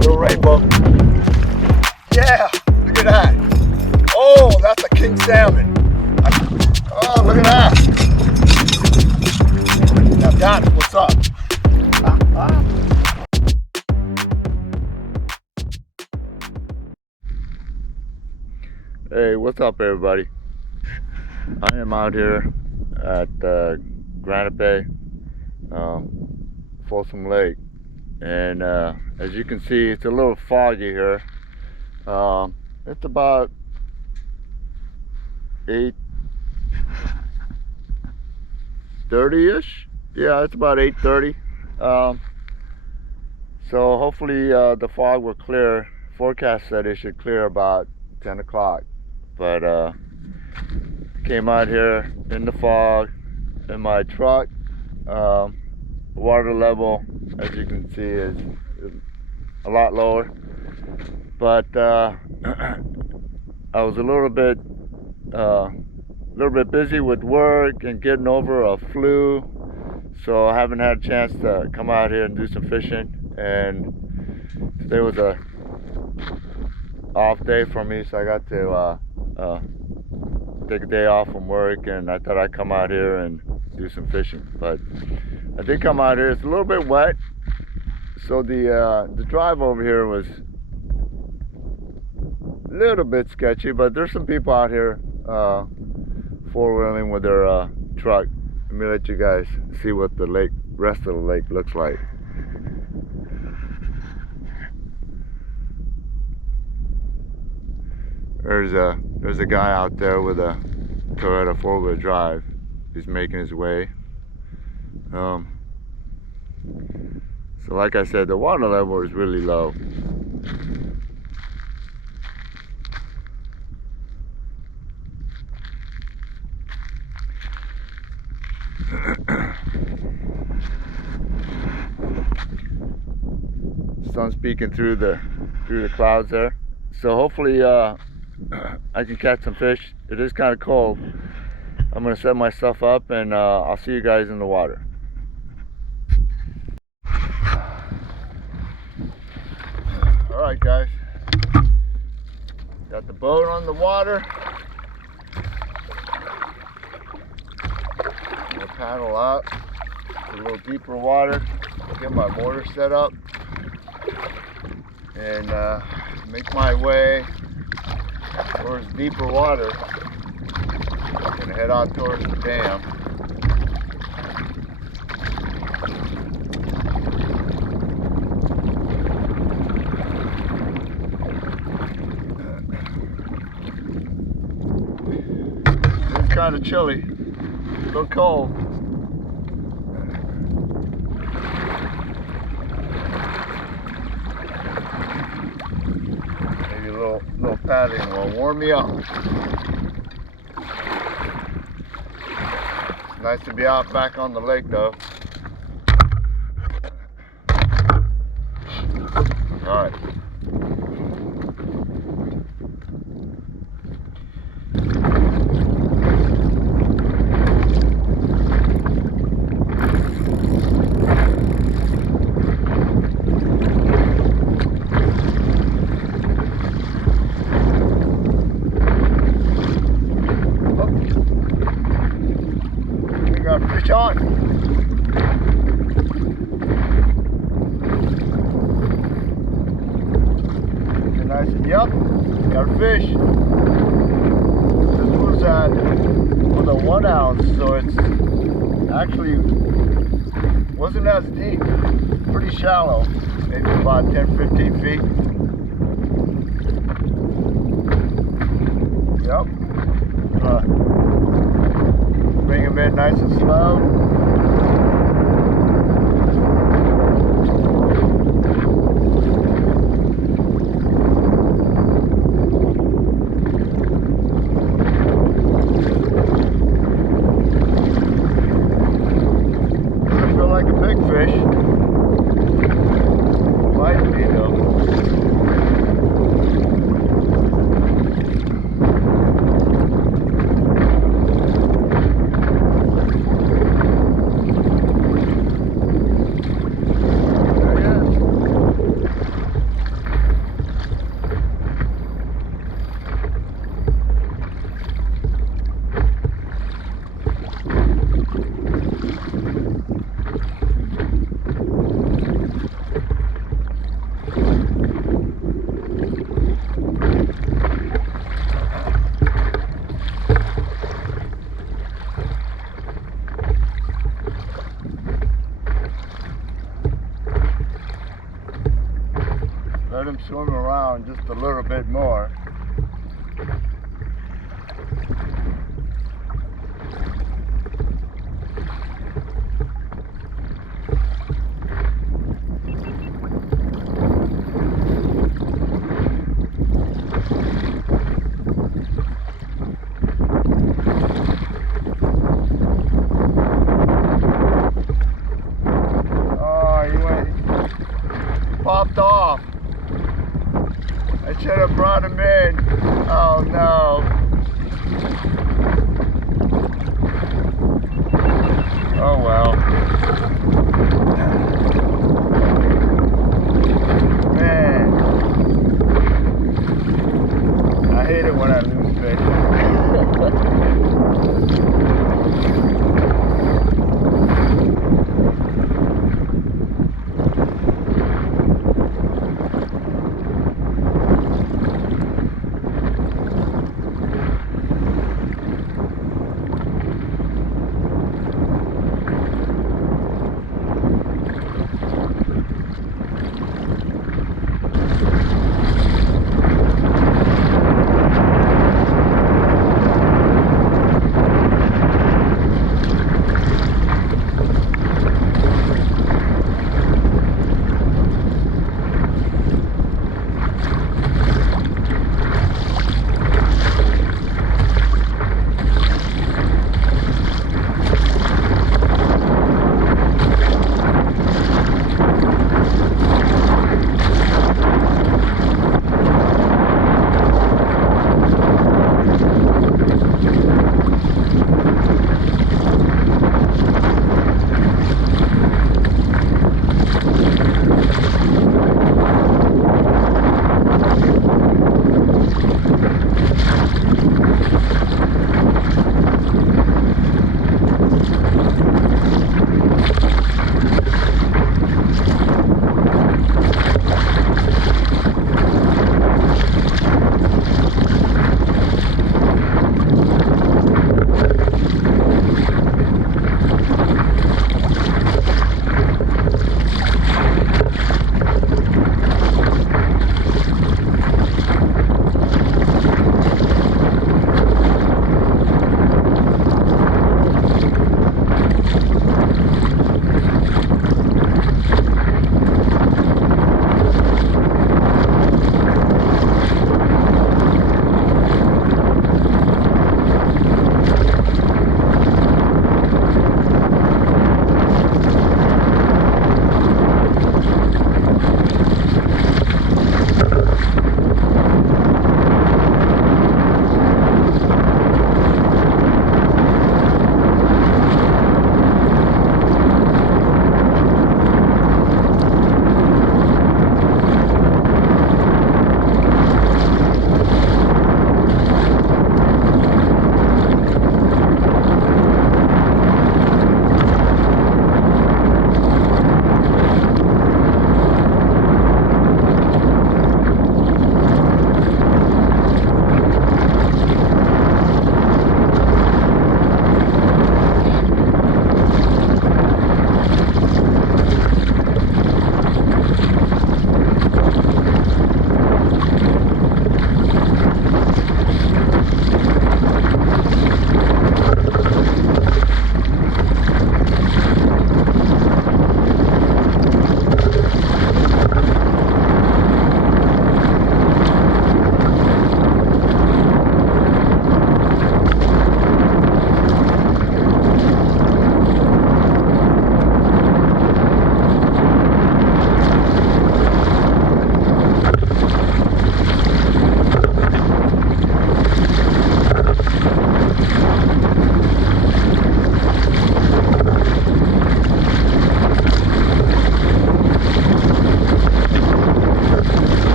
Little rainbow. Yeah, look at that. Oh, that's a king salmon. Oh, look at that. Now that's what's up. Hey, what's up everybody? I am out here at Granite Bay, Folsom Lake, and as you can see, it's a little foggy here. It's about 8:30-ish. Yeah, it's about 8:30. So hopefully the fog will clear. Forecast said it should clear about 10 o'clock. But came out here in the fog in my truck. Water level, as you can see, is a lot lower. But I was a little bit busy with work and getting over a flu, so I haven't had a chance to come out here and do some fishing. And today was a off day for me, so I got to take a day off from work, and I thought I'd come out here and do some fishing. But I did come out here. It's a little bit wet, so the drive over here was a little bit sketchy, but there's some people out here four-wheeling with their truck. Let me let you guys see what the rest of the lake looks like. There's a guy out there with a Toyota four-wheel drive. He's making his way. So like I said, the water level is really low. Sun's peeking through the clouds there. So hopefully I can catch some fish. It is kind of cold. I'm gonna set myself up, and I'll see you guys in the water. All right, guys. Got the boat on the water. I'm gonna paddle out to a little deeper water. Get my motor set up and make my way towards deeper water. I'm gonna head out towards the dam. It's kind of chilly, a little cold. Maybe a little paddling will warm me up. Nice to be out back on the lake though. All right. Fish on. Okay, nice and yep, got a fish. This was with a 1 ounce, so it's actually wasn't as deep, pretty shallow, maybe about 10-15 feet. Yep. Bring him in nice and slow. Doesn't feel like a big fish. Might be though. let him swim around just a little bit more. Popped off. I should have brought him in. Oh no. Oh well. Man. I hate it when I lose fish.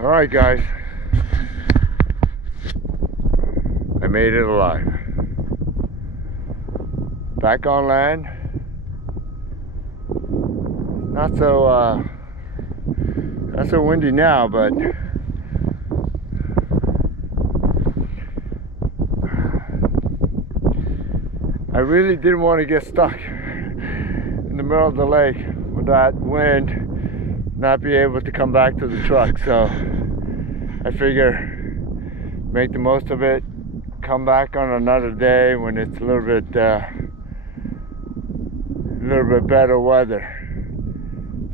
Alright guys, I made it alive. Back on land. Not so windy now, but I really didn't want to get stuck in the middle of the lake with that wind, not be able to come back to the truck. So I figure make the most of it, come back on another day when it's a little bit better weather.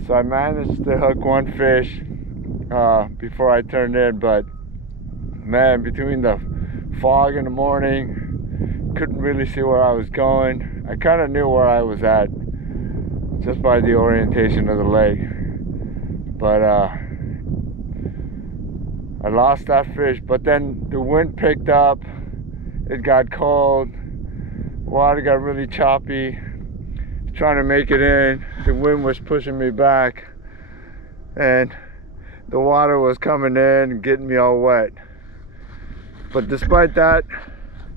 So I managed to hook one fish before I turned in, but man, between the fog in the morning, couldn't really see where I was going. I kind of knew where I was at just by the orientation of the lake, but I lost that fish. But then the wind picked up, it got cold, water got really choppy. Trying to make it in, the wind was pushing me back, and the water was coming in and getting me all wet. But despite that,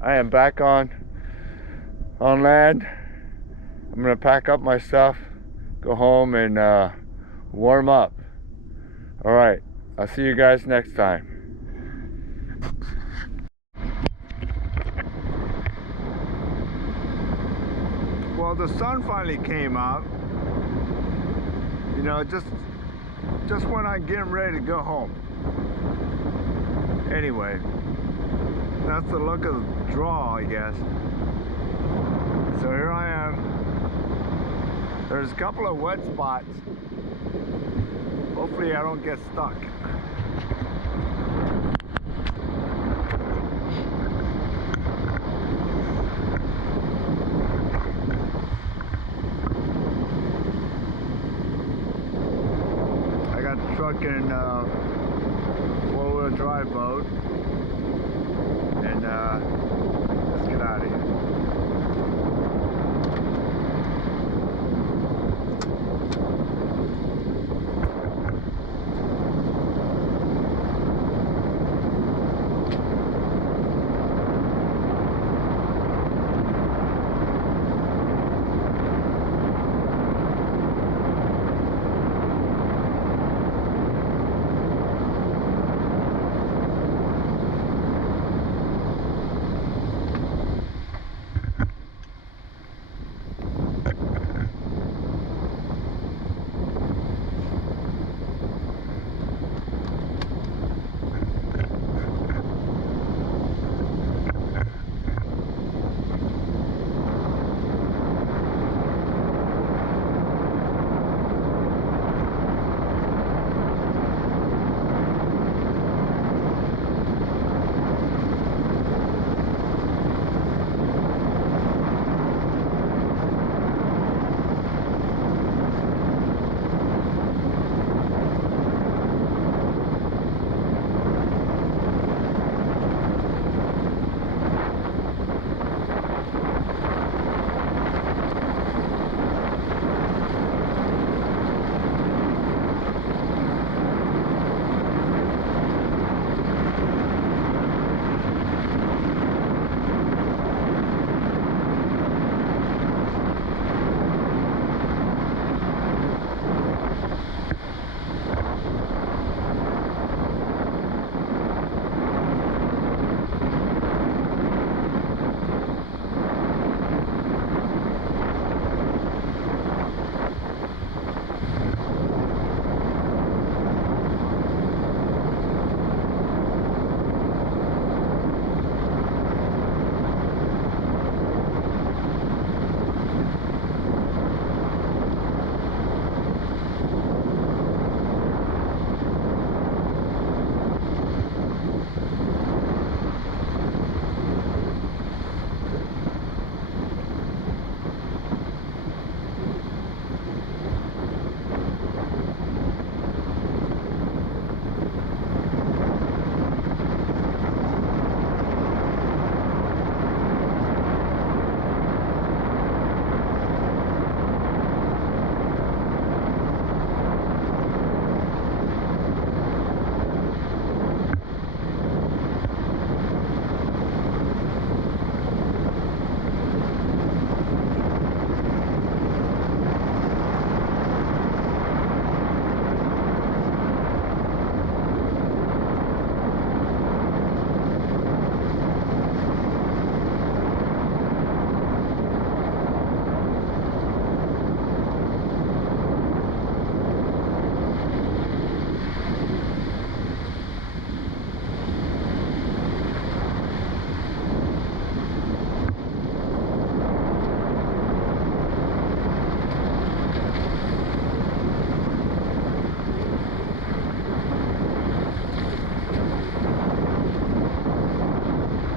I am back on land. I'm gonna pack up my stuff, go home, and warm up. All right, I'll see you guys next time. Well, the sun finally came out. You know, just when I'm getting ready to go home. Anyway, that's the look of the draw, I guess. So here I am. There's a couple of wet spots. Hopefully I don't get stuck. Truck and four-wheel drive boat, and